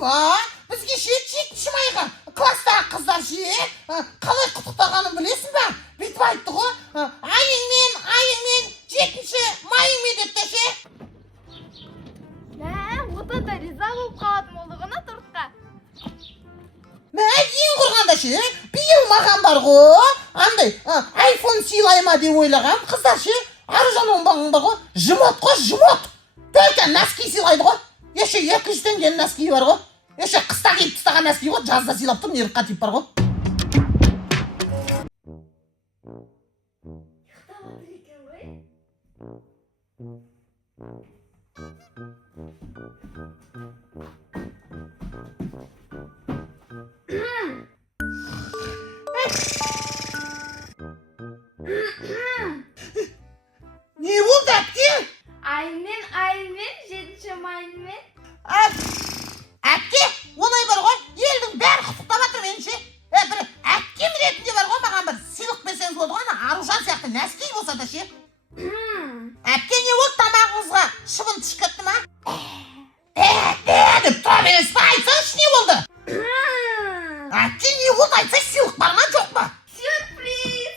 ба? Бізге жетінші майға класстағы қыздар қалай құттықтағанын білесің ба? Бүйтіп айтты ғой, айыңмен, 7-ші майыңмен депті ше. Отанда риза болып қалатын олығына тортқа. Ең құрғанда ше, биыл маған бар ғой, андай iPhone сыйлай ма деп ойлаған қыздар ше, Аружан оңбағында ғой, жымот қой, жымот. Только носки сыйлайды ғой. Еше 200 теңгенің носки бар ғой. Еше қыста киіп тастаған носки ғой, жазда сыйлап тұр, ерікқа тиіп бар ғой. Не болды әпке? Аймен, 7-ші маймен. Әпке, олай бар ғой, елдің бәрі құттықтап жатыр меніңше. Бір әпкем ретінде бар ғой, маған бір сыйлық берсеңіз болады ғой, Аружан сияқты нәски болса да ше. Әпке, не болды, тамағыңызға шыбын түшіп кетті ма? Деп тұра бересіз ба, айтсаңызшы не болды? Әпке, не болды, айтсай, сыйлық бар ма, жоқ па? Сюрприз!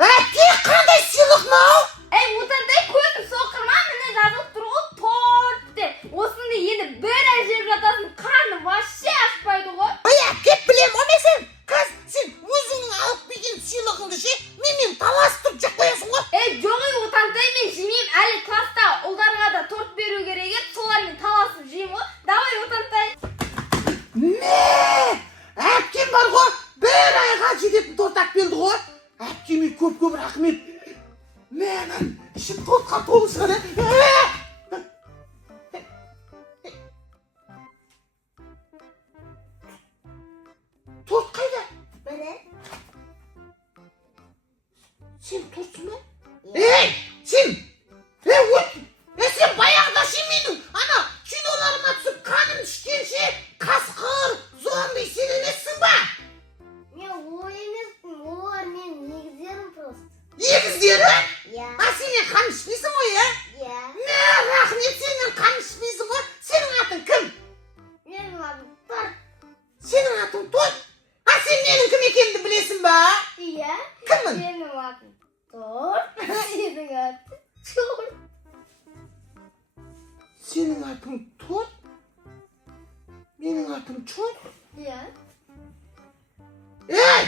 Әпке, қандай сыйлық мынау? Отандай көзім соқырма, міне жазылып тұр ғой, торт деп. Осынды енді бір жеп жатасың, қарны вообще ашпайды ғой. Ой, әпке, білем ғой сен. Қазір сен өзіңнің алып берген сыйлығыңды ше, менімен таласып жеп қоясың ғой. Жоқ, отандай мен жемеймін, әлі класста ұлдарға да торт беру керек еді, солармен таласып жеймін ғой. Давай, отандай. Не? Әпкем бар ғой, бір айға жететін торт әк келді ғой. Әпкеме көп рахмет. Менің ішім тортқа толы шығады. Торт қайда? Міне. Сен тортсың ба? Сен! Сен баяғыда менің ана киноларыма түсіп қаным ішкенше қасқыр, зомби сен емессің ба? Мен ол емеспін, олар менің егіздерім просто. Егіздері? Иә. Сенен қан ішпейсің ғой, Иә. Рахмет, сенен қан ішпейсің ғой. Сенің атың кім? Менің атым Торт. Сенің атың Торт? Сен менің кім екенімді білесің ба? Иә. Кіммін? Менің атым Торт. Сенің атың Торт. Сенің атың Торт? Менің атым Чорт? Иә. Ей!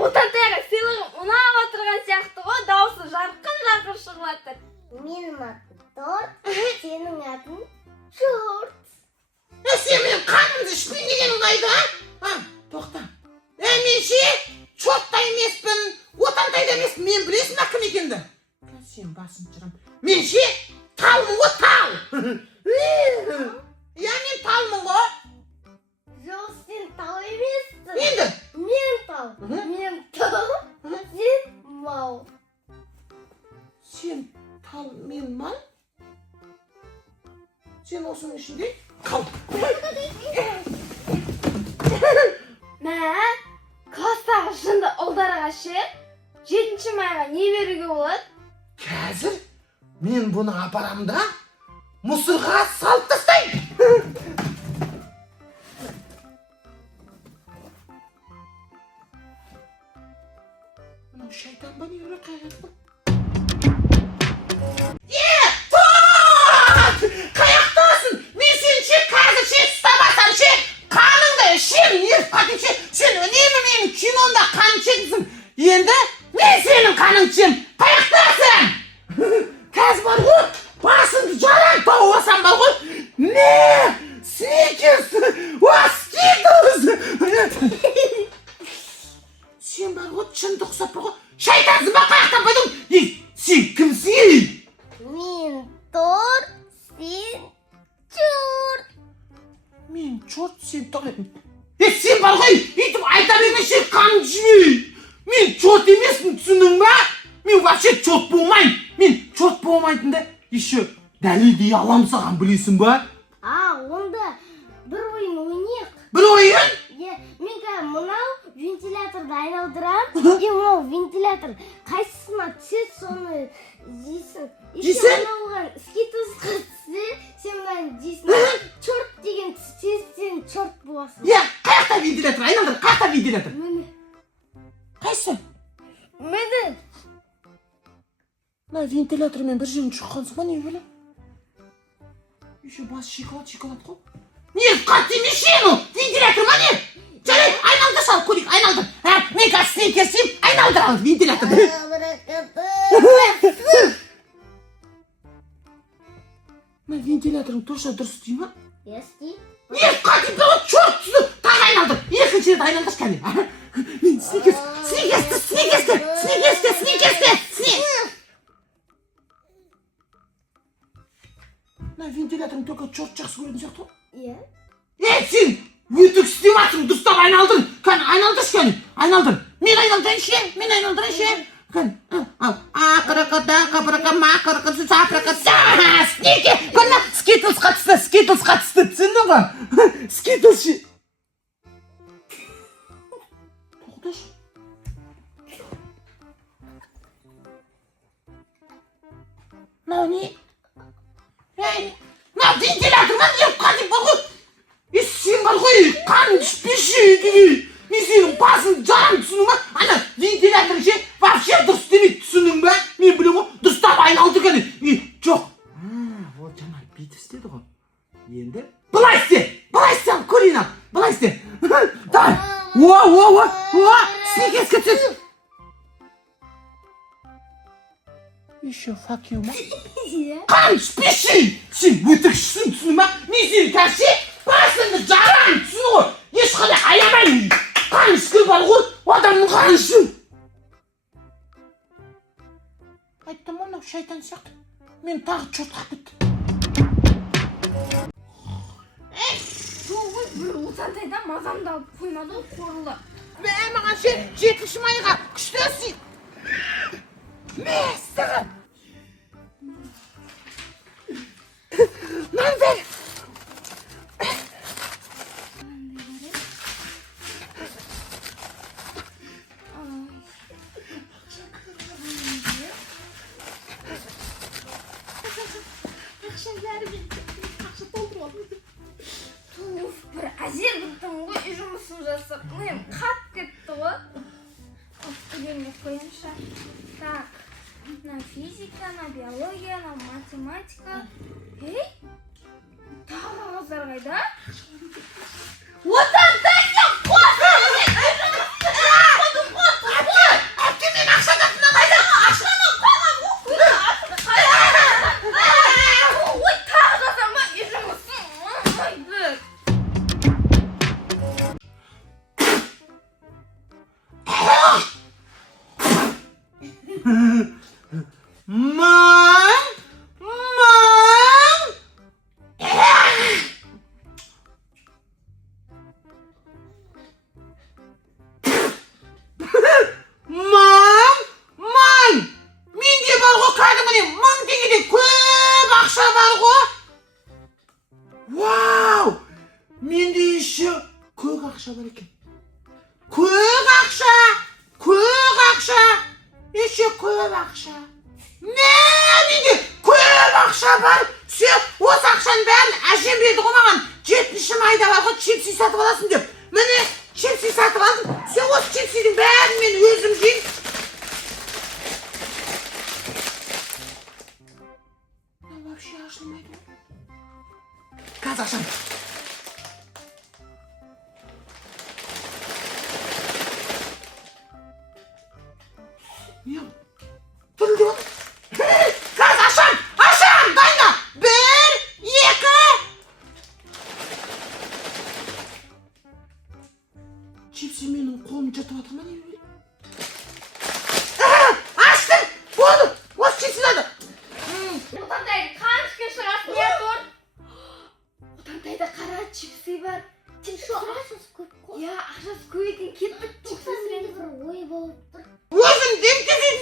Отантайға сыйлығым ұнап отырған сияқты ғой, дауысы жарқын шығып жатыр. Менің атым Торт, сенің атың Чорт. Сен мен қанымды ішпейін деген ұнайды, тоқта. Мен ше, Чортта емеспін, отантайда емеспін, мен білесің ба кім екенді? Сен басын жырам. Мен ше, талмын ғой, тал. Мен талмын ғой. Жоқ, сен тал емессің. Енді? Мен тал. Мен тал. Сен мал. Сен тал, мен мал? Сен осының ішінде қал. Класстағы жынды ұлдарға ше, 7-ші майға не беруге болады? Қазір мен бұны апарам да мұсырға салып тастайын. Мынау шайтан ба не қайғат ба? Торт! Қаяқтасың? Мен сен ше қазір ше ұстамасам ше қаныңды ішем, ше сен үнемі менің киномда қан ішесің. Енді мен сенің қаныңды ішем. Қаяқтасың? Қазір бар ғой, басыңды жалаң тауып алсам бар ғой. Сникерс, Скитлз. Сен бар ғой, шынды ұқсап бар ғой. Шайтансың ба, қаяқтан қойдың? Сен кімсің? Мен Торт, сен Чорт. Мен Чорт, сен Торт. Сен бар ғой, үйтіп айта бермеші қаның жемей. Мен Чорт емеспін, түсіндің ба? Мен вообще Чорт болмайын. Мен Чорт болмайтынды еще дәлелдей алам саған, білесің ба? Онда бір ойын ойнайық. Бір ойын? Мен мынау вентиляторды айналдырам. Мынау вентилятор қайсысына түседі, соны жейсің. Жейсің? Оған Скитлз қатыссын. сен маған жейсің. Чорт деген сен чорт боласың. Қаяқта вентилятор? Айналдыр, қаяқта вентилятор? Міне. Қайсы? Міне. Мына вентилятормен бір жерін шыққансың ба, не бөле? Еще бас шикалат қой. Не, қатты емес ені? Вентилятор ма не? Жарайды, айналды сал, көрейік, айналды. Мен қазір снекер істеймін, айналдыр ал вентиляторды. Мына вентиляторың точно дұрыс істей ма? Істейді. Не, қатты бір чорт түсті. Тағы айналдыр. Екінші рет айналдыршы кәне. Мен снекерсті. Мына вентиляторың только чорт жақсы көретін сияқты ғой? Сен өтік істеп атсың, дұрыстап айналдыр. Кәне, айналдыршы кәне. Айналдыр. Мен айналдырайыншы. Кәне, ал. Ақырақыда, мақырақы, сапырақы, снекер. Кәне, скитлс қатысты. Түсіндің ғой? Скитлс ше. Тоқташы. Мынау не? Мына вентилятордан еп қатып бар ғой. Сен бар ғой, қаның түспеші еді. Мен сенің басын жарам түсінің ба? Ана вентилятор ше, вообще дұрыс демейді түсінің ба? Мен білем ғой, дұрыстап айналды кәне. Жоқ. Вот жаңа бүйтіп істеді ғой. Енді былай істе, көрейін ал. Былай істе. Давай. Снекерске түседі. Еще fuck you ма? Қаның түспеші. Сен өтікшісің түсінің ба? Мен сені кәсе басыңды жарам түсінің ғой. Ешқандай аямайын. Қаның шүкір бар ғой, адамның қаның үшін. Айттым ғой, мынау шайтан сияқты. Мен тағы чортқап кетті. Ой, бір ұлтантайда мазамды алып қоймады ғой, қорлы. Маған сен 7-ші майға күшті өсейін. Мәстіғым. Нан бер. Бір әзер біттім ғой, үй жұмысын жасап. Мен қат кетті ғой. Үйленме қоянша. Так, на физика, на биология, на математика. Тағы қағаздар қайда? Одан дайсың қос! Әпке мен ақшадатынан қайда? Ақшаны қойған ой, тағы жасам ба, үй жұмысын. Ой, бір. Менде бар ғой, кәдімгідей 1000 теңгедей көп ақша бар ғой. Вау! Менде еще көк ақша бар екен. Көк ақша. Еще көп ақша. Менде көп ақша бар. Сен осы ақшаның бәрін әжем берді ғой маған. 7-ші майда бар ғой, чипси сатып аласың деп. Міне, чипси сатып алдым. Сен осы чипсидің бәрін мен өзім жеймін. Вообще ашылмайды. Қазір ашам. Не? Түрілді отыр. Қазір ашам, дайна. 1, 2. Чипси менің қолым жыртып атыр ма не? Аштым. Болды. Осы чипсиларды. Отантайды қанышқа шығасын я тұр. Отантайда қара чипсы бар. Ақшасы көп қой. Ақшасы көп екен, кетіп чипсы бір ой болып тұр. Өзім демкесейді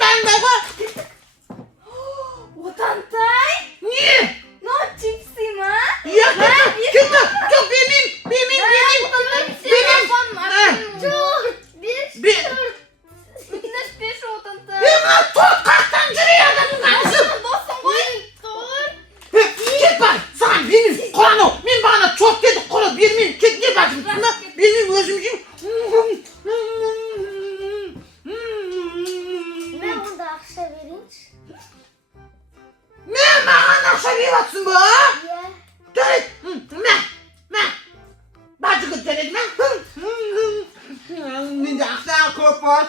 Опа.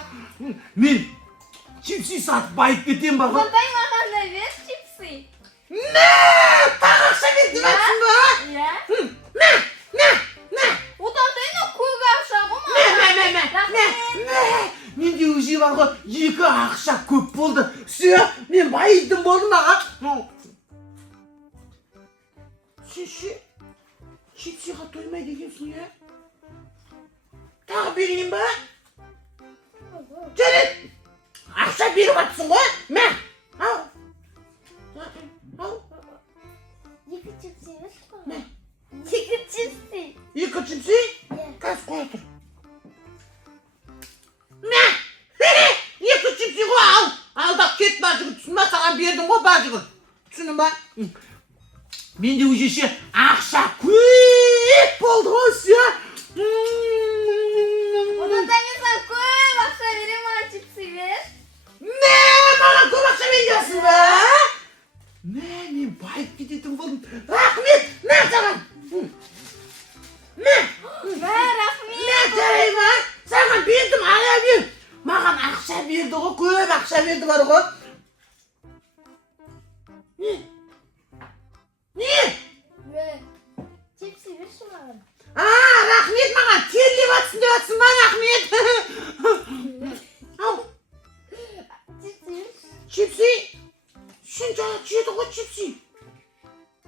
Men chipsi satып bayıp keteyim bak. Onday mаған da ver chipsi. Ne? Takaksa verdim etsin be. Ya. Ne? Onday da ko'p ақша ғой маған. Ne? Менде уже бар ғой 2 ақша көп болды. Все, мен байыдым болдым аға. Сен чипсиға тоймайды екенсің, я? Тағы берейін ба? Жарайды. Ақша беріп атсың ғой? Мә. Ау. Екі чипси берші маған. Мә. 2 чипси. 2 чипси? Қазір қоя тұр. Мә. 2 чипси ғой ал. Алдап кет бар жігіт. Түсін ба? Саған бердім ғой бар жігіт. Түсінің ба? Менде уже ақша көп болды ғой, все. Onday мен саған көп ақша берем, маған чипси бер. Ne? Mаған көп ақша бересің ба? Ne? Мен байып кететін болдым. Рахмет, не саған? Не? Рахмет. Не жарай ма? Саған бердім, ала бер. Маған ақша берді ғой, көп ақша берді бар ғой. Не? Чипси берші маған. Рахмет маған, терлеп атсың деп атсың ба, рахмет. Ау. Чипси берші. Чипси? Сен жаңа жеді ғой чипси.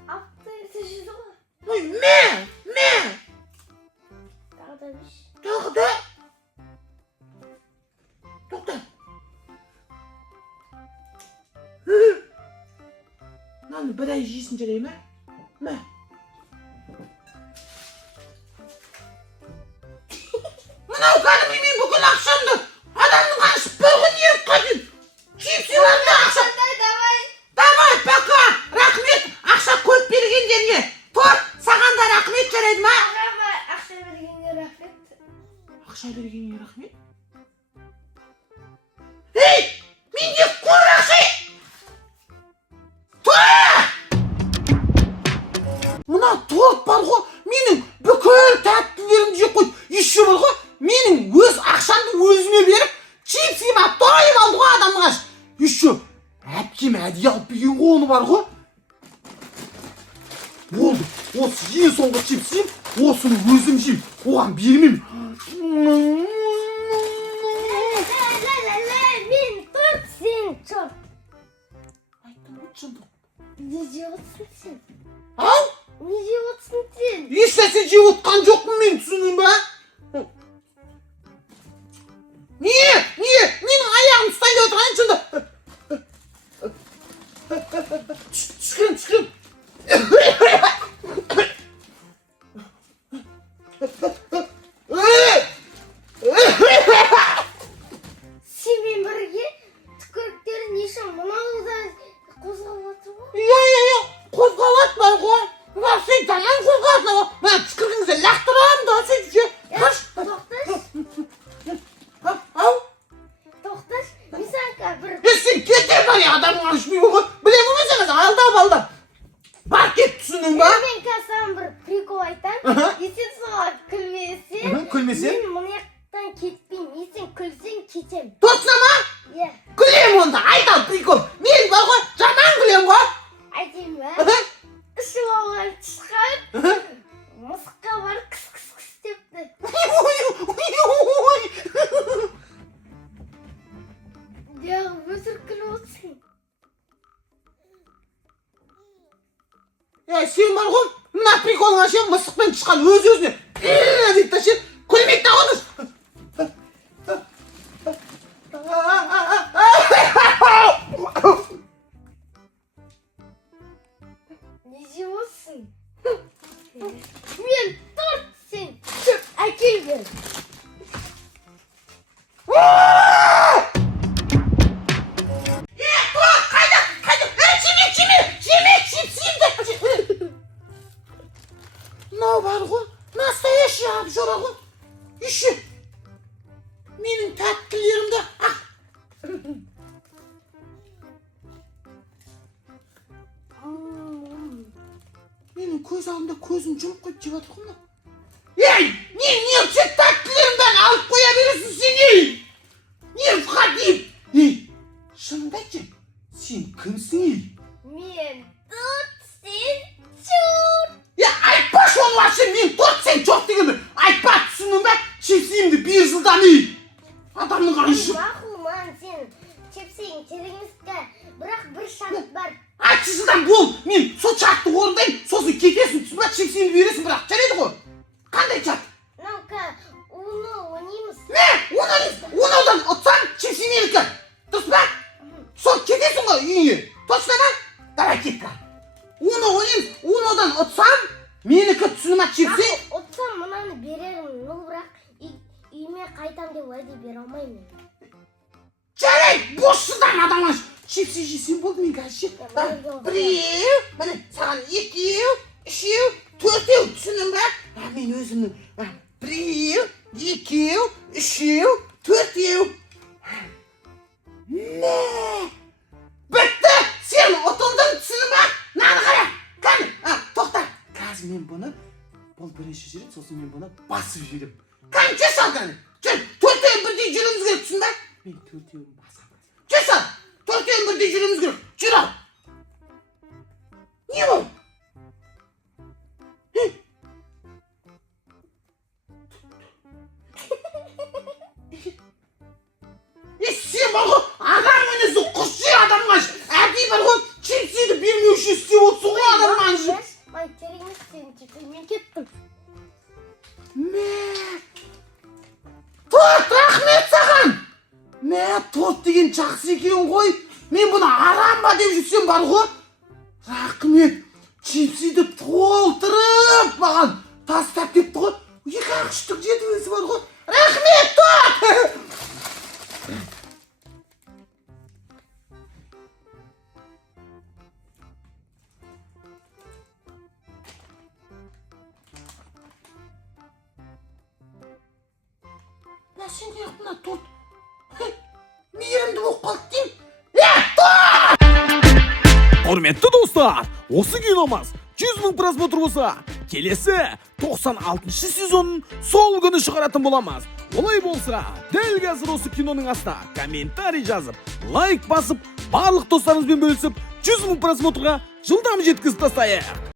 Аптайсы жеді ғой. Ой, мә. Тағы да берші. Тағы да? Тоқта. Мынаны бір ай жейсін жарай ма? Мә. Мынау кәдімгі мен бүкіл ақшамды адамның қашып бөлген еріп қадын. Чипси барында ақша. Давай, пока. Рахмет. Ақша көп бергендерге. Тұр, саған да рахмет жарайды ма? Ақша бергенге рахмет. Ақша бергенге рахмет. Ей, менде көп ақша. Мына торт бар ғой, менің бүкіл тәттілерімді жеп қойды. Еще бар ғой, менің өз ақшамды өзіме беріп, чипсима тойып алды ғой адамның аш. Еще әпкем әдейі алып берген ғой оны бар ғой. Болды, осы ең соңғы чипсим, осыны өзім жеймін, оған бермеймін. Мен торт, сен чорт. Айттым ғой шындық. Не жеп отырсың сен? Ау? Не жеп отырсың сен? Ешнәрсе жеп отқан жоқпын мен, түсіндің ба? Не? Менің аяғым ұстайын деп отырған шында. Түшкірім. Сенмен бірге түкіріктерін ешім мынау да қозғалып жатыр ғой. Иә, қозғалады бар ғой. Сен жаман қозғалады ғой. Мен түкіргіңізді лақтырам да, сөйтсе. Ау? Тоқташ, мен саған бір... Сен кетер бар я, адамың ашмай ғой. Білем ғой сен алдап. Бар кет, түсінің ба? Мен саған бір прикол айтам. Сен соған күлмесең, мен мұны яқтан кетпеймін. Сен күлсең кетем. Точно ма? Иә. Күлем онда, айтал прикол. Мен бар ғой, жаман күлем ғой. Айтайын ба? Іші болған тышқан мысыққа барып кіс депті. Өтірік күліп отырсың. Сен бар ғой, мына приколыңа ше мысықпен тышқан өз-өзіне дейді да ше, күлмейді да қойдыңыз. Не жеп отырсың? Мен торт, сен чөп әкел бер. Мынау бар ғой, настоящий обжора ғой. Еще менің тәттілерімді менің көз алдымда көзін жұмып қойып жеп жатыр ғой мына. Ей, не тәттілерімді алып қоя бересің сен, ей! кімсің? Мен тут, сен чур. Айтпа шоны вообще, мен торт, сен жоқ дегенді. Айтпа, түсіндің бе? Чипсиімді бір жылдан үй. Адамның қарышы. Мақұлман, сен чипсиң тереңізді, бірақ бір шарт бар. Айтшы жылдан бол, мен сол шартты орындайын, сосын кетесің, түсін бе? Чипсиімді бересің, бірақ жарайды ғой. Қандай шарт? Наука, оны ойнаймыз. Не? Одан ұтсаң, чипси менікі. Дұрыс па? Сол кетесің ғой үйіңе. Точно ма? Давай кетті. Ойнаймыз, одан ұтсам, менікі түсін ма чипси? Отсам мұнаны берерім, но бірақ үйіме қайтам деп уәде бере алмаймын. Жарайды, босшыдан адамаш. Чипси жесем болды мен қазір. Біреу, міне саған екеу, үшеу, төртеу, түсіндің ба? Мен өзімнің біреу, екеу, үшеу, төртеу. Не? Бітті! Сен ұтылдың, түсіндің ба? Наны қара, кәні, тоқта. Қазір мен бұны, бұл бірінші жүреді, сосын мен бұны басып жүрем. Кәні, жүр сал кәні. Жүр, төртеуін бірдей жүріміз керек, түсін ба? Мен төртеуін басам. Жүр сал, төртеуін бірдей жүріміз керек. Жүр ал. Не бұл? Сен бар ғой, адам өнесі құшы адамға әдей бар ғой, чипсиді бермеу үшін істеп отырсың ғой адамға жы. Май, тереңіз сен чипси, мен кеттім. Торт, рахмет саған. Торт деген жақсы екен ғой. Мен бұны арам ба деп жүрсем бар ғой. Рахмет, чипсиді толтырып маған тастап кетті ғой. 2-3 штук жетіп өзі бар ғой. Рахмет, торт! Сен не мына торт? Мейірімді болып қалды деймін. Торт! Құрметті достар, осы киномыз 100 000 просмотр болса, келесі 96 сезонын сол күні шығаратын боламыз. Олай болса, дәл қазір осы киноның астына комментарий жазып, лайк басып, барлық достарыңызбен бөлісіп, 100 000 просмотрға жылдам жеткізіп тастайық.